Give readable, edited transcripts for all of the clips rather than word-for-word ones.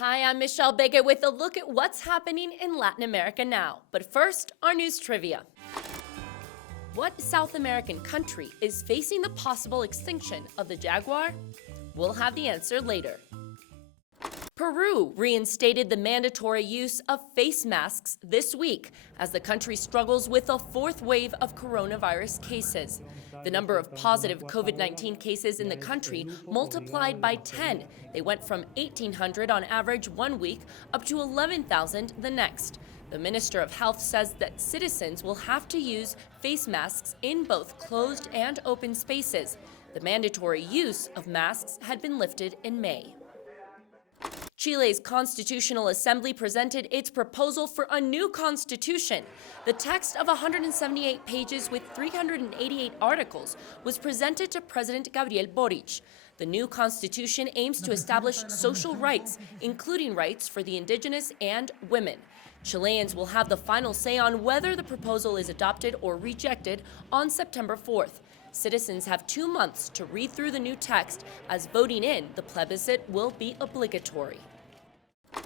Hi, I'm Michelle Begue with a look at what's happening in Latin America now. But first, our news trivia. What South American country is facing the possible extinction of the jaguar? We'll have the answer later. Peru reinstated the mandatory use of face masks this week as the country struggles with a fourth wave of coronavirus cases. The number of positive COVID-19 cases in the country multiplied by 10. They went from 1,800 on average one week up to 11,000 the next. The Minister of Health says that citizens will have to use face masks in both closed and open spaces. The mandatory use of masks had been lifted in May. Chile's Constitutional Assembly presented its proposal for a new constitution. The text of 178 pages with 388 articles was presented to President Gabriel Boric. The new constitution aims to establish social rights, including rights for the indigenous and women. Chileans will have the final say on whether the proposal is adopted or rejected on September 4th. Citizens have 2 months to read through the new text, as voting in the plebiscite will be obligatory.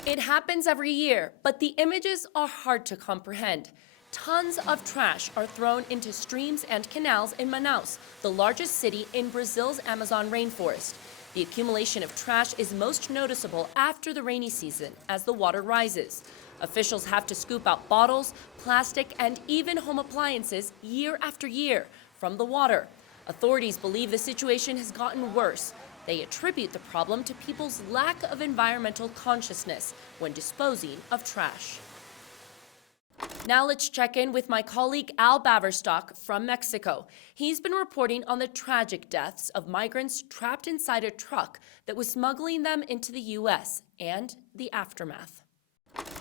It happens every year, but the images are hard to comprehend. Tons of trash are thrown into streams and canals in Manaus, the largest city in Brazil's Amazon rainforest. The accumulation of trash is most noticeable after the rainy season as the water rises. Officials have to scoop out bottles, plastic, and even home appliances year after year from the water. Authorities believe the situation has gotten worse. They attribute the problem to people's lack of environmental consciousness when disposing of trash. Now let's check in with my colleague Al Baverstock from Mexico. He's been reporting on the tragic deaths of migrants trapped inside a truck that was smuggling them into the U.S. and the aftermath.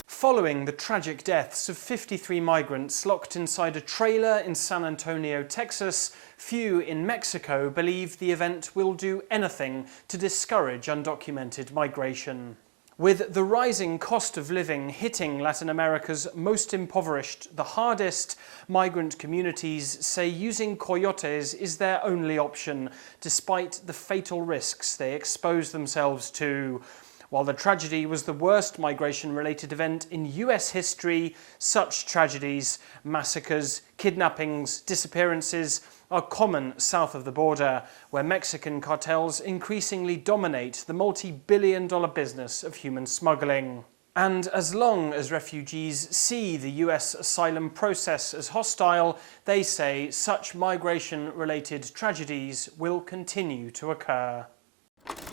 Following the tragic deaths of 53 migrants locked inside a trailer in San Antonio, Texas, few in Mexico believe the event will do anything to discourage undocumented migration. With the rising cost of living hitting Latin America's most impoverished the hardest, migrant communities say using coyotes is their only option, despite the fatal risks they expose themselves to. While the tragedy was the worst migration-related event in US history, such tragedies, massacres, kidnappings, disappearances are common south of the border, where Mexican cartels increasingly dominate the multi-billion-dollar business of human smuggling. And as long as refugees see the US asylum process as hostile, they say such migration-related tragedies will continue to occur.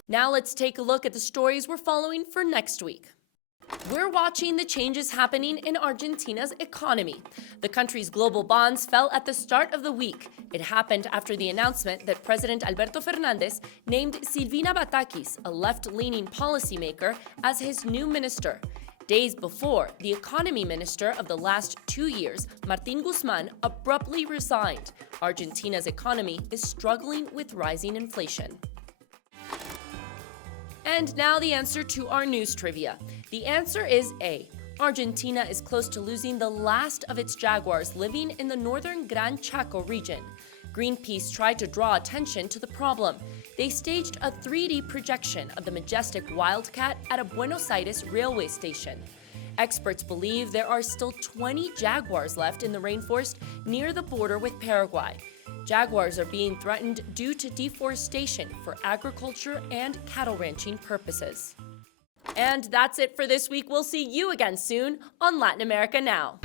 Now let's take a look at the stories we're following for next week. We're watching the changes happening in Argentina's economy. The country's global bonds fell at the start of the week. It happened after the announcement that President Alberto Fernández named Silvina Batakis, a left-leaning policymaker, as his new minister. Days before, the economy minister of the last 2 years, Martín Guzmán, abruptly resigned. Argentina's economy is struggling with rising inflation. And now the answer to our news trivia. The answer is A. Argentina is close to losing the last of its jaguars living in the northern Gran Chaco region. Greenpeace tried to draw attention to the problem. They staged a 3D projection of the majestic wildcat at a Buenos Aires railway station. Experts believe there are still 20 jaguars left in the rainforest near the border with Paraguay. Jaguars are being threatened due to deforestation for agriculture and cattle ranching purposes. And that's it for this week. We'll see you again soon on Latin America Now.